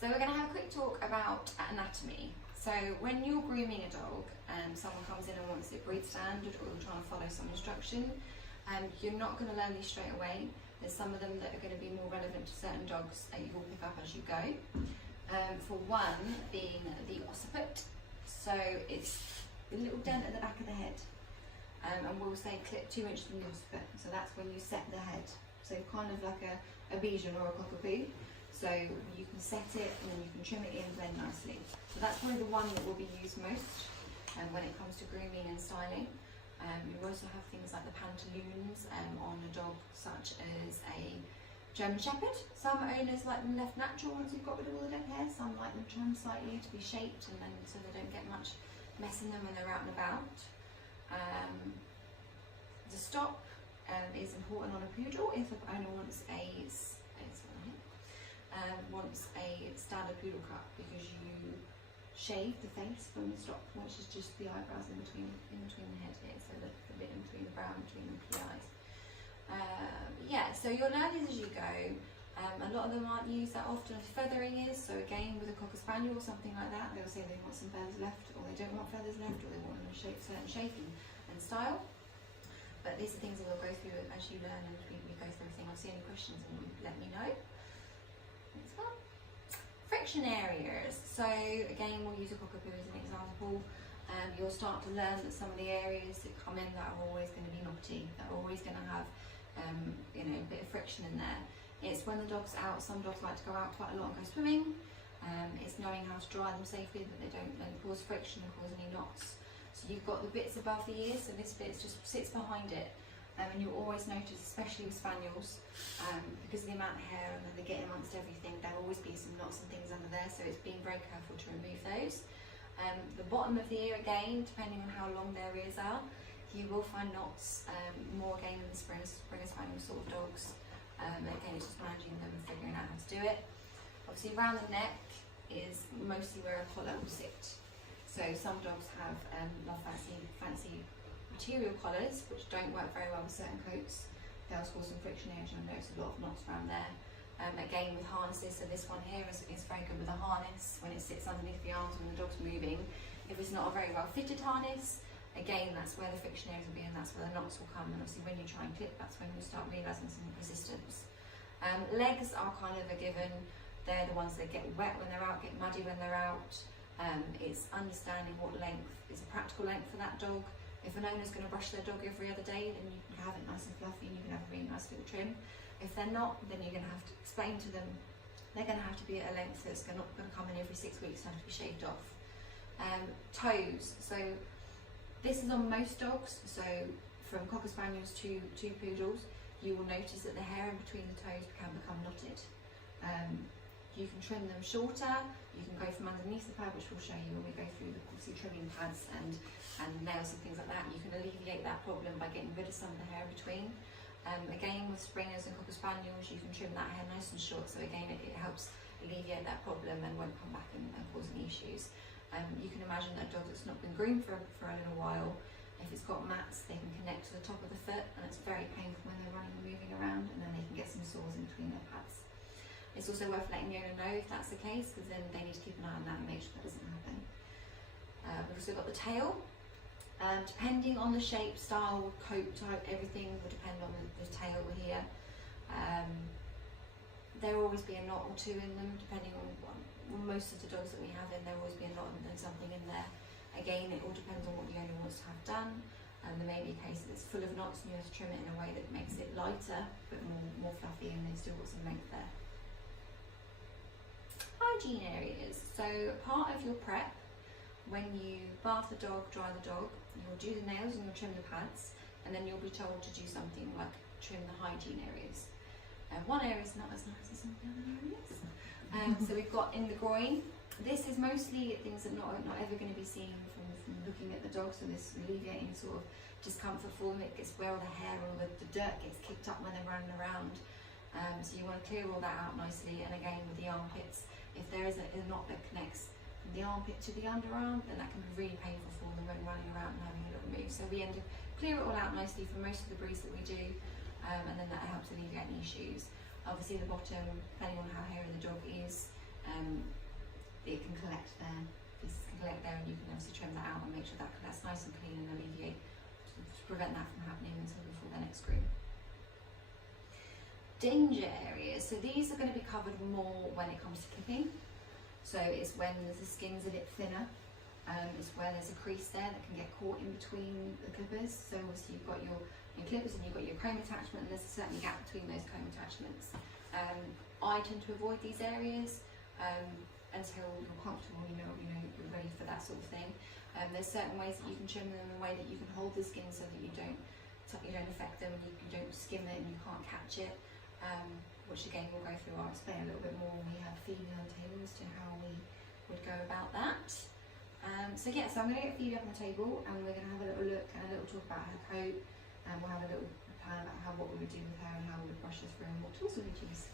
So we're going to have a quick talk about anatomy. So when you're grooming a dog and someone comes in and wants it breed standard, or you're trying to follow some instruction, you're not going to learn these straight away. There's some of them that are going to be more relevant to certain dogs that you will pick up as you go. For one being the occiput. So it's the little dent at the back of the head. And we'll say clip 2 inches from the occiput. So that's when you set the head. So kind of like a Bichon or a cockapoo. So you can set it and then you can trim it in and blend nicely. So that's probably the one that will be used most when it comes to grooming and styling. You also have things like the pantaloons on a dog such as a German Shepherd. Some owners like them left natural once you've got rid of all the dead hair. Some like them trimmed slightly to be shaped and then so they don't get much mess in them when they're out and about. The stop is important on a poodle if an owner wants a standard poodle cut, because you shave the face from the stop, which is just the eyebrows in between the head here, so the bit in between the brow, between the eyes. Yeah, so you'll learn these as you go. A lot of them aren't used that often as feathering is, so again with a Cocker Spaniel or something like that, they'll say they want some feathers left, or they don't want feathers left, or they want them in a certain shape and style. But these are things that we'll go through as you learn and we go through everything. Obviously any questions, and let me know. Next one. Friction areas. So again, we'll use a cockapoo as an example. You'll start to learn that some of the areas that come in that are always going to be knotty, that are always going to have a bit of friction in there. It's when the dog's out. Some dogs like to go out quite a lot and go swimming. It's knowing how to dry them safely, that they don't then cause friction and cause any knots. So you've got the bits above the ears, so this bit just sits behind it, and you'll always notice, especially with spaniels, because of the amount of hair and they get amongst everything, there'll always be some knots and things under there, so it's being very careful to remove those. The bottom of the ear again, depending on how long their ears are, you will find knots, more again in the Springer Spaniel sort of dogs. Again, it's just managing them and figuring out how to do it. Obviously around the neck is mostly where a collar will sit. So some dogs have love fancy material collars, which don't work very well with certain coats. They'll cause some friction areas, and I notice a lot of knots around there. Again with harnesses, so this one here is very good with a harness when it sits underneath the arms when the dog's moving. If it's not a very well fitted harness, again that's where the friction areas will be and that's where the knots will come, and obviously when you try and clip, that's when you start realising some resistance. Legs are kind of a given. They're the ones that get wet when they're out, get muddy when they're out. It's understanding what length is a practical length for that dog. If an owner's going to brush their dog every other day, then you can have it nice and fluffy and you can have a really nice little trim. If they're not, then you're going to have to explain to them they're going to have to be at a length that's not going to come in every 6 weeks and have to be shaved off. Toes. So this is on most dogs, so from Cocker Spaniels to Poodles, you will notice that the hair in between the toes can become knotted. You can trim them shorter, you can go from underneath the pad, which we'll show you when we go through the obviously trimming pads and nails and things like that. You can alleviate that problem by getting rid of some of the hair in between. Again with Springers and Cocker Spaniels, you can trim that hair nice and short, so again it helps alleviate that problem and won't come back and cause any issues. You can imagine that a dog that's not been groomed for a little while, if it's got mats, they can connect to the top of the foot, and it's very painful when they're running and moving around, and then they can get some sores in between their pads. It's also worth letting the owner know if that's the case, because then they need to keep an eye on that and make sure that doesn't happen. We've also got the tail. Depending on the shape, style, coat type, everything will depend on the tail here. There will always be a knot or two in them, depending on most of the dogs that we have in, there will always be a knot and something in there. Again, it all depends on what the owner wants to have done. There may be a case that it's full of knots and you have to trim it in a way that makes it lighter, but more fluffy, and they've still got some length there. Hygiene areas. So part of your prep, when you bath the dog, dry the dog, you'll do the nails and you'll trim the pads, and then you'll be told to do something like trim the hygiene areas. One area is not as nice as some of the other areas. So we've got in the groin. This is mostly things that not ever going to be seen from looking at the dog, so this alleviating sort of discomfort for them. It gets where all the hair or the dirt gets kicked up when they're running around. So you want to clear all that out nicely, and again with the armpits, if there is a knot that connects from the armpit to the underarm, then that can be really painful for them when running around and having a little move. So we end up clear it all out nicely for most of the breeds that we do, and then that helps alleviate any issues. Obviously the bottom, depending on how hairy the dog is, collect there. Pieces can collect there, and you can obviously trim that out and make sure that that's nice and clean and alleviate to prevent that from happening until before the next groom. Danger areas. So these are going to be covered more when it comes to clipping. So it's when the skin's a bit thinner. It's where there's a crease there that can get caught in between the clippers. So obviously you've got your clippers and you've got your comb attachment, and there's a certain gap between those comb attachments. I tend to avoid these areas until you're comfortable, you're ready for that sort of thing. There's certain ways that you can trim them in a way that you can hold the skin so that you don't affect them, you don't skim it and you can't catch it. Which again we'll go through. I'll explain a little bit more when we have Phoebe on the table as to how we would go about that. So I'm going to get Phoebe up on the table and we're going to have a little look and a little talk about her coat, and we'll have a little plan about what we would do with her and how we would brush her through and what tools we would use.